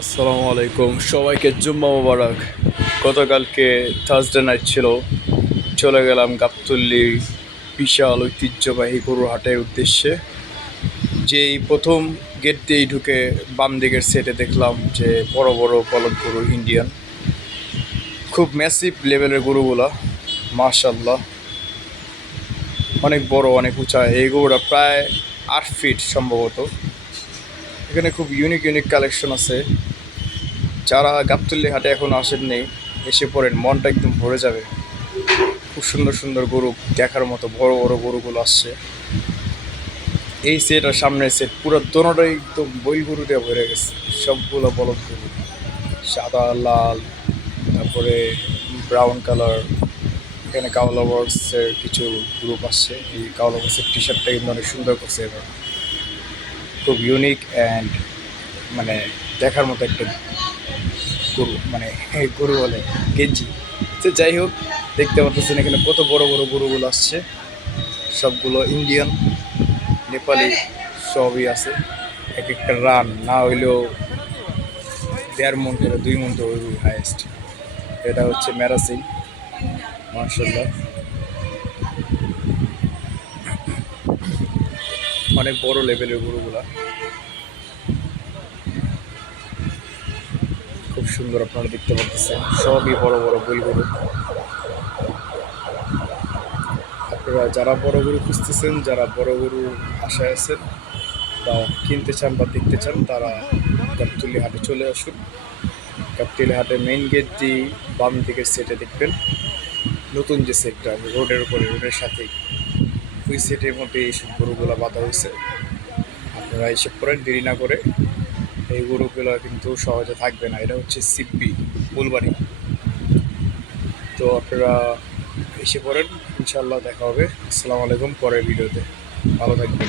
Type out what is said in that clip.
আসসালামু আলাইকুম, সবাইকে জুম্মা মোবারক। গতকালকে থার্সডে নাইট ছিল, চলে গেলাম গাবতলী বিশাল ঐতিহ্যবাহী গরুর হাটের উদ্দেশ্যে। যেই প্রথম গেট দিয়েই ঢুকে বাম দিকের সেটে দেখলাম যে বড় বড় বলদ গরু ইন্ডিয়ান, খুব ম্যাসিভ লেভেলের গরুগুলা, মাশাল্লাহ অনেক বড়, অনেক উঁচা। এই গরুটা প্রায় 8 ফিট সম্ভবত। এখানে খুব ইউনিক ইউনিক কালেকশন আছে। যারা গাবতলী হাটে এখন আসেননি, এসে পড়েন, মনটা একদম ভরে যাবে। খুব সুন্দর সুন্দর গরু দেখার মতো, বড় বড় গরুগুলো আসছে। এই সেট আর সামনের সেট পুরো দোনোটাই একদম বই গরু দিয়ে ভরে গেছে। সবগুলো বলদ গরু, সাদা লাল, তারপরে ব্রাউন কালার। এখানে কাওলা বক্সের কিছু গ্রুপ আসছে। এই কাওলা বক্সের টি শার্টটা কিন্তু অনেক সুন্দর করছে এবার, খুব ইউনিক অ্যান্ড মানে দেখার মতো একটা গরু, মানে গরু বলে গেঞ্জি। তো যাই হোক, দেখতে পাচ্ছেন এখানে কত বড় বড় গরুগুলো আসছে। সবগুলো ইন্ডিয়ান, নেপালি সবই আছে। এক একটা রান না হইলেও 1.5 মণ করে, 2 মণ তো হইবই হাইয়েস্ট। এটা হচ্ছে ম্যারাসিন, মার্শাল্লাহ অনেক বড় লেভেলের গরুগুলা, খুব সুন্দর। আপনারা দেখতে পাচ্ছেন সবই বড় বড় বই গরু। আপনারা যারা বড় গরু খুঁজতেছেন, যারা বড় গরু আশায় আছেন বা কিনতে চান বা দেখতে চান, তারা গাবতলী হাটে চলে আসুন। গাবতলী হাটের মেইন গেট দিয়ে বাম দিকের সেটে দেখবেন নতুন যে সেটটা রোডের উপরে, রোডের সাথেই, ওই সেটের মধ্যে এইসব গরুগুলো বাঁধা হয়েছে। আপনারা এসব করেন, দেরি না করে। এই গরুগুলো কিন্তু সহজে থাকবে না। এটা হচ্ছে সিপ্পি ফুলবাড়ি। তো আপনারা এসে পড়েন, ইনশাল্লাহ দেখা হবে। আসসালামু আলাইকুম, পরের ভিডিওতে। ভালো থাকবেন।